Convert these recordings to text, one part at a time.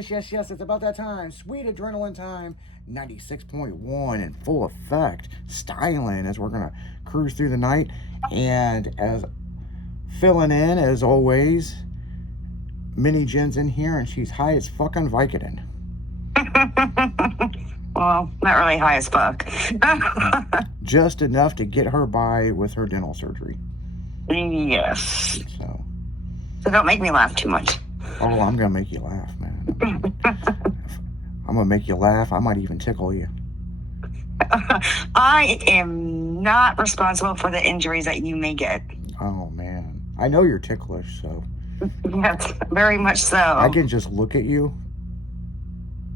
yes. It's about that time. Sweet adrenaline time. 96.1 in full effect. Styling as we're going to cruise through the night. And as filling in, as always, Mini Jen's in here and she's high as fucking Vicodin. Well, not really high as fuck. Just enough to get her by with her dental surgery. Yes. So don't make me laugh too much. Oh, I'm going to make you laugh, man. I'm going to make you laugh. I might even tickle you. I am not responsible for the injuries that you may get. Oh, man. I know you're ticklish, so. Yes, very much so. I can just look at you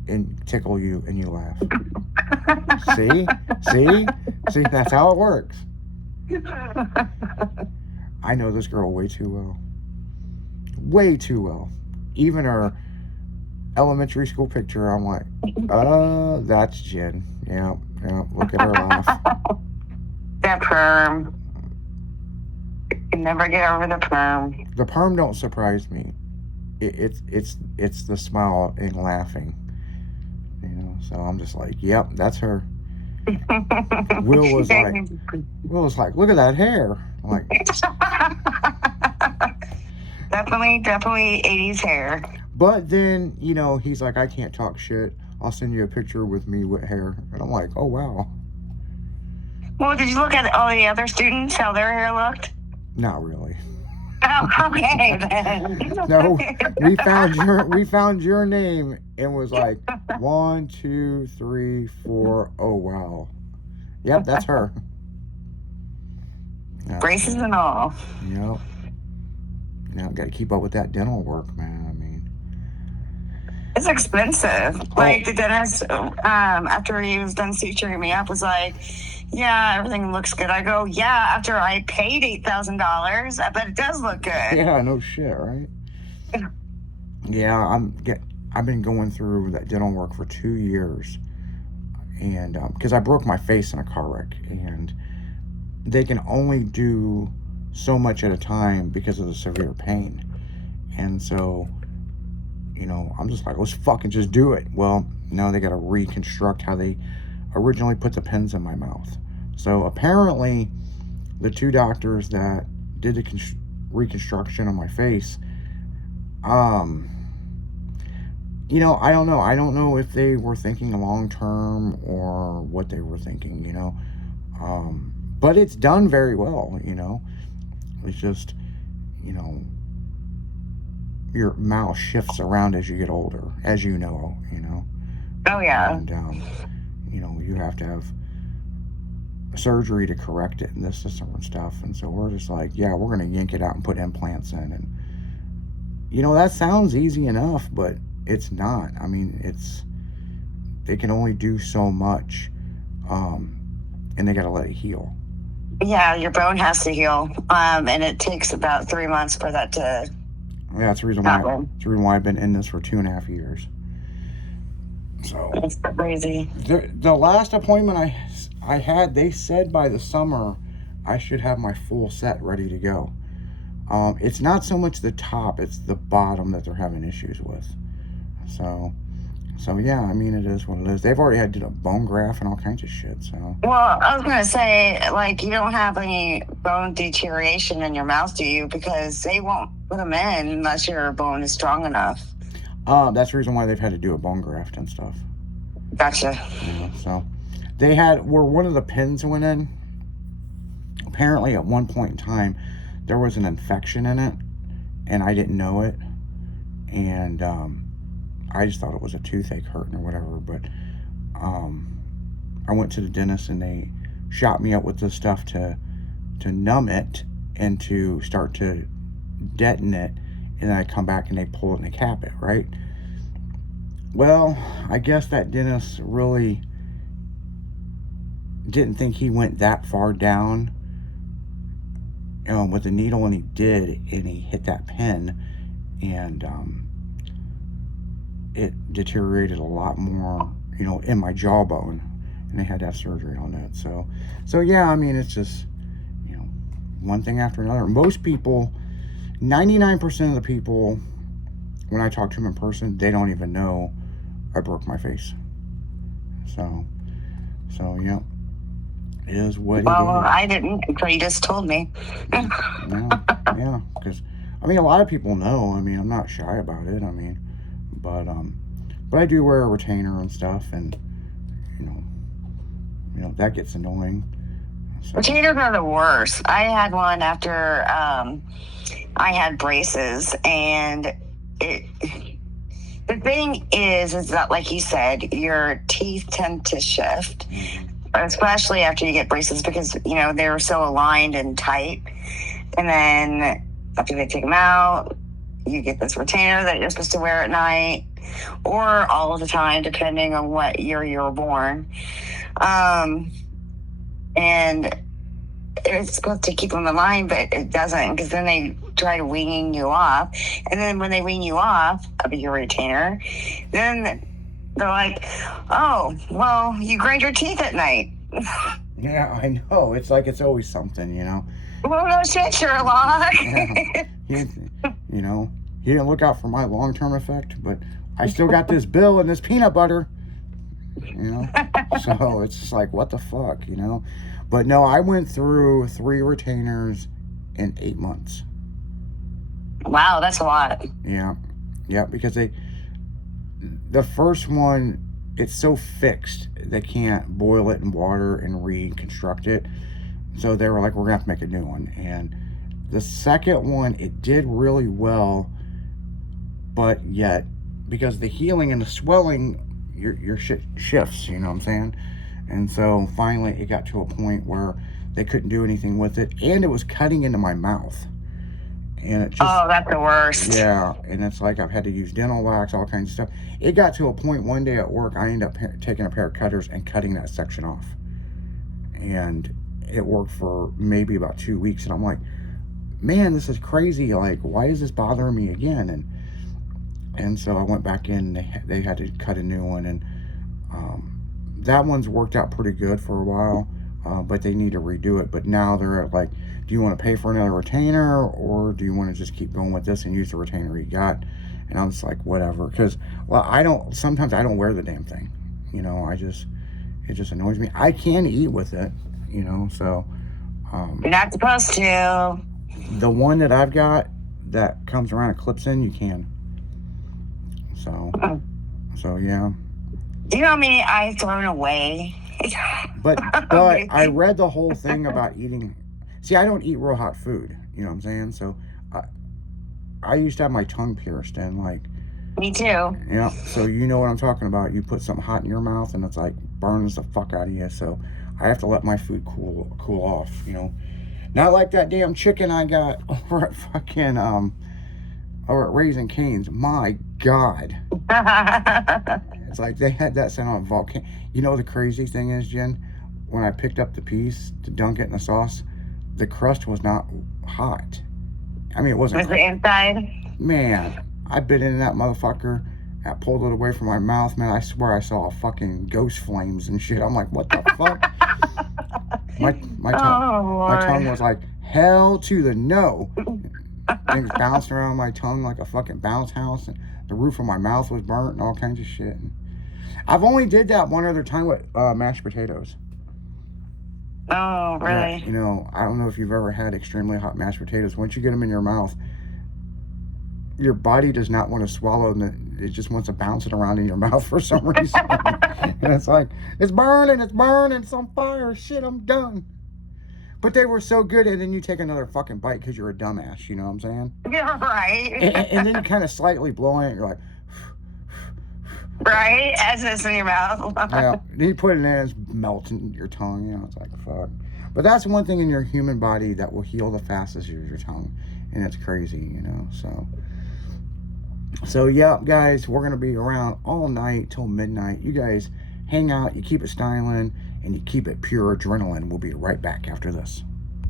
and tickle you and you laugh. See? That's how it works. I know this girl way too well. Way too well. Even her elementary school picture, I'm like, that's Jen. Yeah, look at her laugh. That perm. You can never get over the perm. The perm don't surprise me. It's the smile and laughing. So I'm just like, yep, that's her. Will was like, look at that hair. I'm like, definitely 80s hair. But then, he's like, I can't talk shit. I'll send you a picture with me with hair. And I'm like, oh, wow. Well, did you look at all the other students, how their hair looked? Not really. Oh, okay, then. No, we found your name and was like, 1, 2, 3, 4. Oh, wow. Yep, that's her. Braces and all. Yep. Got to keep up with that dental work, man. I mean, it's expensive. Like the dentist, after he was done suturing me up, was like, yeah, everything looks good. I go, yeah, after I paid $8,000, I bet it does look good. Yeah, no shit, right? Yeah, I've been going through that dental work for 2 years, and because I broke my face in a car wreck, and they can only do so much at a time because of the severe pain. And so, I'm just like, let's fucking just do it. Well, no, they got to reconstruct how they originally put the pins in my mouth. So apparently the 2 doctors that did the reconstruction on my face, I don't know. I don't know if they were thinking long term or what they were thinking, but it's done very well, It's just, your mouth shifts around as you get older, as you know. Oh, yeah. And, you have to have surgery to correct it and this and stuff. And so we're just like, yeah, we're going to yank it out and put implants in. And, that sounds easy enough, but it's not. I mean, they can only do so much, and they got to let it heal. Yeah, your bone has to heal, and it takes about 3 months for that to. Yeah, that's the reason why I've been in this for 2.5 years. So that's crazy. The last appointment I had, they said by the summer I should have my full set ready to go. It's not so much the top, it's the bottom that they're having issues with. So yeah, I mean, it is what it is. They've already had to do a bone graft and all kinds of shit, so. Well, I was going to say, you don't have any bone deterioration in your mouth, do you? Because they won't put them in unless your bone is strong enough. That's the reason why they've had to do a bone graft and stuff. Gotcha. So where one of the pins went in, apparently at one point in time, there was an infection in it, and I didn't know it. And, I just thought it was a toothache hurting or whatever, but I went to the dentist and they shot me up with this stuff to numb it and to start to deaden it, and then I come back and they pull it and they cap it, right? Well, I guess that dentist really didn't think he went that far down with the needle, and he did, and he hit that pin, and it deteriorated a lot more, in my jawbone, and they had to have surgery on that. So yeah, I mean, it's just, one thing after another. Most people, 99% of the people when I talk to them in person, they don't even know I broke my face. So yeah, it is what Well, it is. I didn't until you just told me. Yeah, because I mean, a lot of people know. I mean, I'm not shy about it. I mean, but I do wear a retainer and stuff, and that gets annoying. So. Retainers are the worst. I had one after I had braces, and the thing is that, like you said, your teeth tend to shift, especially after you get braces, because they're so aligned and tight. And then after they take them out, you get this retainer that you're supposed to wear at night or all of the time, depending on what year you were born. And it's supposed to keep them aligned, but it doesn't, because then they try weaning you off. And then when they wean you off of your retainer, then they're like, oh, well, you grind your teeth at night. Yeah, I know. It's like it's always something, Well, no shit, Sherlock. Yeah. He didn't look out for my long-term effect, but I still got this bill and this peanut butter, So it's just like, what the fuck, But no, I went through 3 retainers in 8 months. Wow, that's a lot. Yeah, because the first one, it's so fixed, they can't boil it in water and reconstruct it. So they were like, we're gonna have to make a new one. And the second one, it did really well, but yet, because the healing and the swelling, your shit shifts, you know what I'm saying? And so finally it got to a point where they couldn't do anything with it, and it was cutting into my mouth. And it just, oh, that's the worst. Yeah, and it's like I've had to use dental wax, all kinds of stuff. It got to a point one day at work, I ended up taking a pair of cutters and cutting that section off. And it worked for maybe about 2 weeks, and I'm like, man, this is crazy. Like, why is this bothering me again? And so I went back in, they had to cut a new one, and that one's worked out pretty good for a while, but they need to redo it. But now they're like, do you want to pay for another retainer, or do you want to just keep going with this and use the retainer you got? And I'm just like, whatever, because sometimes I don't wear the damn thing, it just annoys me. I can eat with it, so you're not supposed to. The one that I've got that comes around and clips in, you can. So yeah. Do you know how many I've thrown away? But I read the whole thing about eating. See, I don't eat real hot food, you know what I'm saying? So I used to have my tongue pierced, and like, me too. Yeah, so you know what I'm talking about. You put something hot in your mouth and it's like burns the fuck out of you. So I have to let my food cool off, Not like that damn chicken I got over at fucking over at Raising Cane's. My God. It's like they had that sent on a volcano. The crazy thing is, Jen, when I picked up the piece to dunk it in the sauce, the crust was not hot. I mean, it wasn't. Was the inside? Man, I bit into that motherfucker. I pulled it away from my mouth. Man, I swear I saw fucking ghost flames and shit. I'm like, what the fuck? My tongue was like, hell to the no. Things bounced around my tongue like a fucking bounce house, and the roof of my mouth was burnt and all kinds of shit. And I've only did that one other time with mashed potatoes. Oh, really? I don't know if you've ever had extremely hot mashed potatoes. Once you get them in your mouth, your body does not want to swallow them. It just wants to bounce it around in your mouth for some reason. And it's like, it's burning, it's on fire. Shit, I'm done. But they were so good, and then you take another fucking bite because you're a dumbass, you know what I'm saying? Yeah, right. And then you kind of slightly blow on it, you're like... Right? As it's in your mouth. Yeah, you put it in, it's melting your tongue, it's like, fuck. But that's one thing in your human body that will heal the fastest is your tongue. And it's crazy, So yeah, guys, we're going to be around all night till midnight. You guys hang out, you keep it styling, and you keep it pure adrenaline. We'll be right back after this.